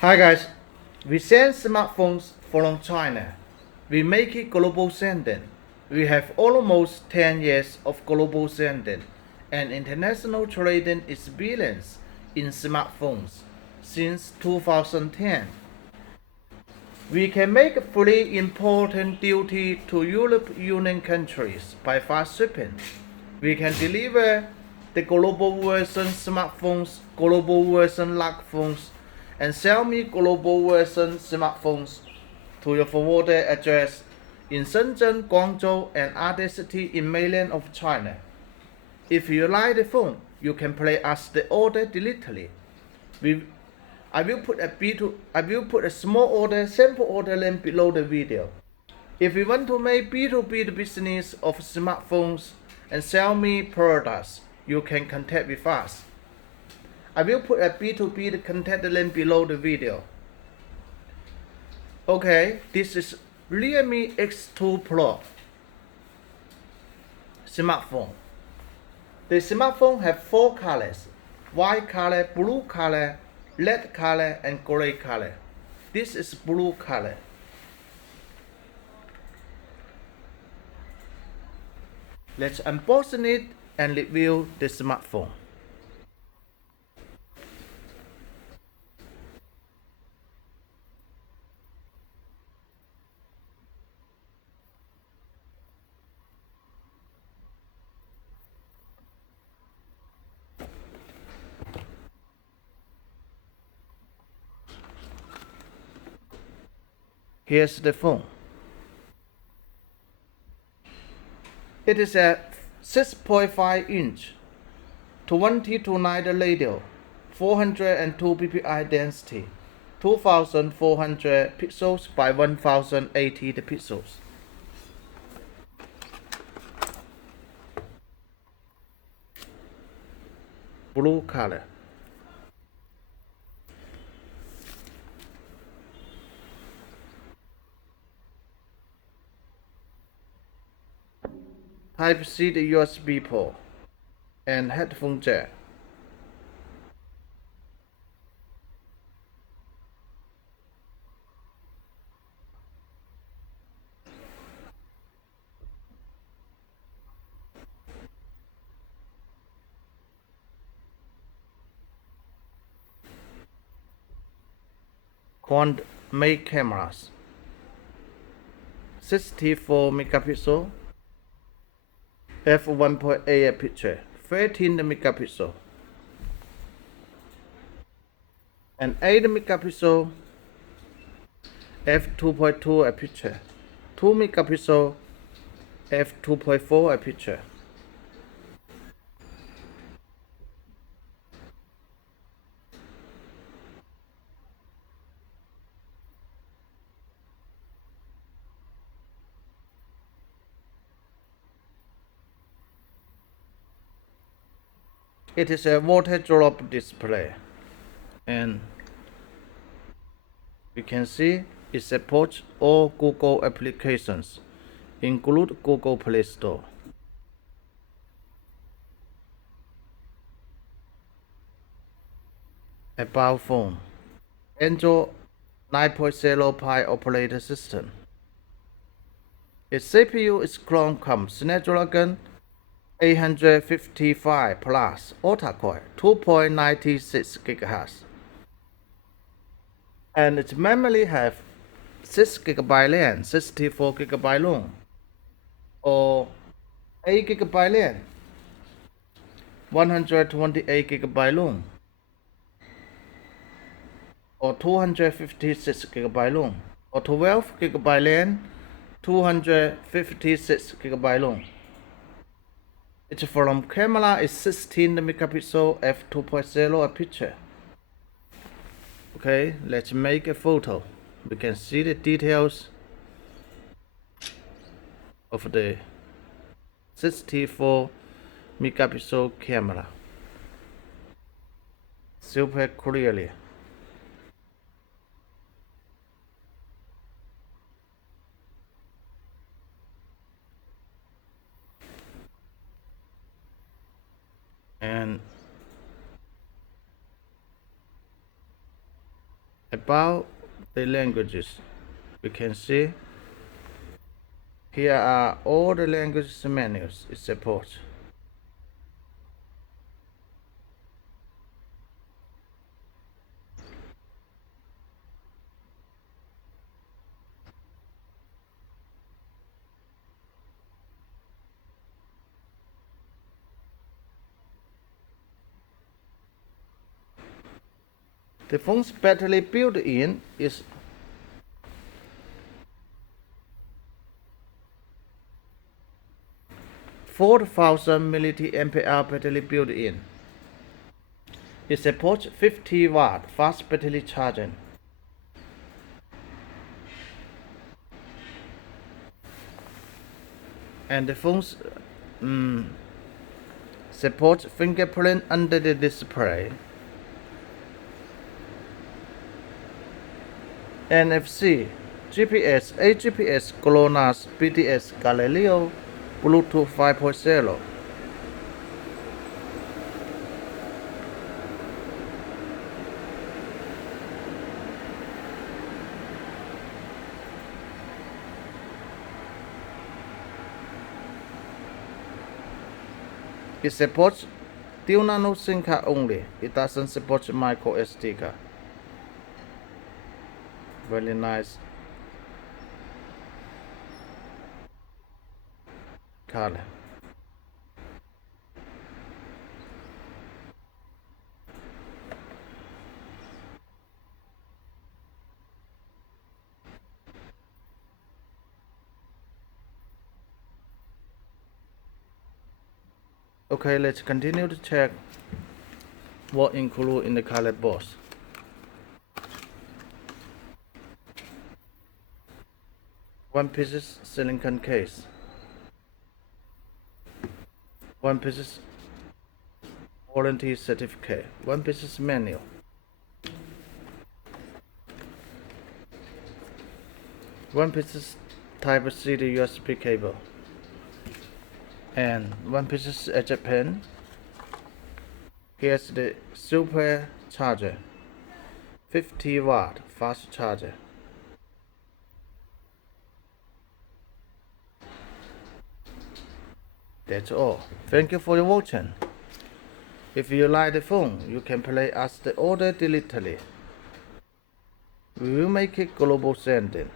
Hi guys, we send smartphones from China. We make it global sending. We have almost 10 years of global sending and international trading experience in smartphones since 2010. We can make fully important duty to European Union countries by fast shipping. We can deliver the global version smartphones, global version lock phones, and Xiaomi global version smartphones to your forwarded address in Shenzhen, Guangzhou, and other cities in mainland of China. If you like the phone, you can place us the order directly. I will put a small order sample order link below the video. If you want to make B2B business of smartphones and Xiaomi products, you can contact with us. I will put a B2B contact link below the video. Okay, this is Realme X2 Pro smartphone. The smartphone have 4 colors: white color, blue color, red color, and gray color. This is blue color. Let's unbox it and review the smartphone. Here's the phone. It is a 6.5-inch 20:9 radio, 402 ppi density, 2400 pixels by 1080 pixels. Blue color. Type-C the USB port and headphone jack. Quad main cameras, 64 megapixel, f1.8 picture, 13 megapixel, and 8 megapixel f2.2 aperture, 2 megapixel f2.4 aperture. It is a water drop display, and you can see it supports all Google applications, include Google Play Store. About phone, Android 9.0 Pie operating system. Its CPU is Qualcomm Snapdragon 855 Plus octa-core, 2.96 GHz, and its memory have 6 GB RAM, 64 GB ROM, or 8 GB RAM, 128 GB ROM, or 256 GB ROM, or 12 GB RAM, 256 GB ROM. Its front camera is 16 megapixel f2.0 aperture. Okay, let's make a photo. We can see the details of the 64 megapixel camera super clearly. And About the languages, we can see here are all the languages menus it supports. The phone's battery built-in is 4000 mAh battery built-in. It supports 50 watt fast battery charging. And the phone's supports fingerprint under the display. NFC, GPS, AGPS, GLONASS, BTS, Galileo, Bluetooth 5.0. It supports dual nano SIM card only. It doesn't support micro SD card. Very nice color. Okay, let's continue to check what included in the color box. One piece silicon case. One piece warranty certificate. One piece manual. One piece Type-C to USB cable. And one piece edge pen. Here's the super charger, 50 watt fast charger. That's all. Thank you for your watching. If you like the phone, you can place the order directly. We will make it global sending.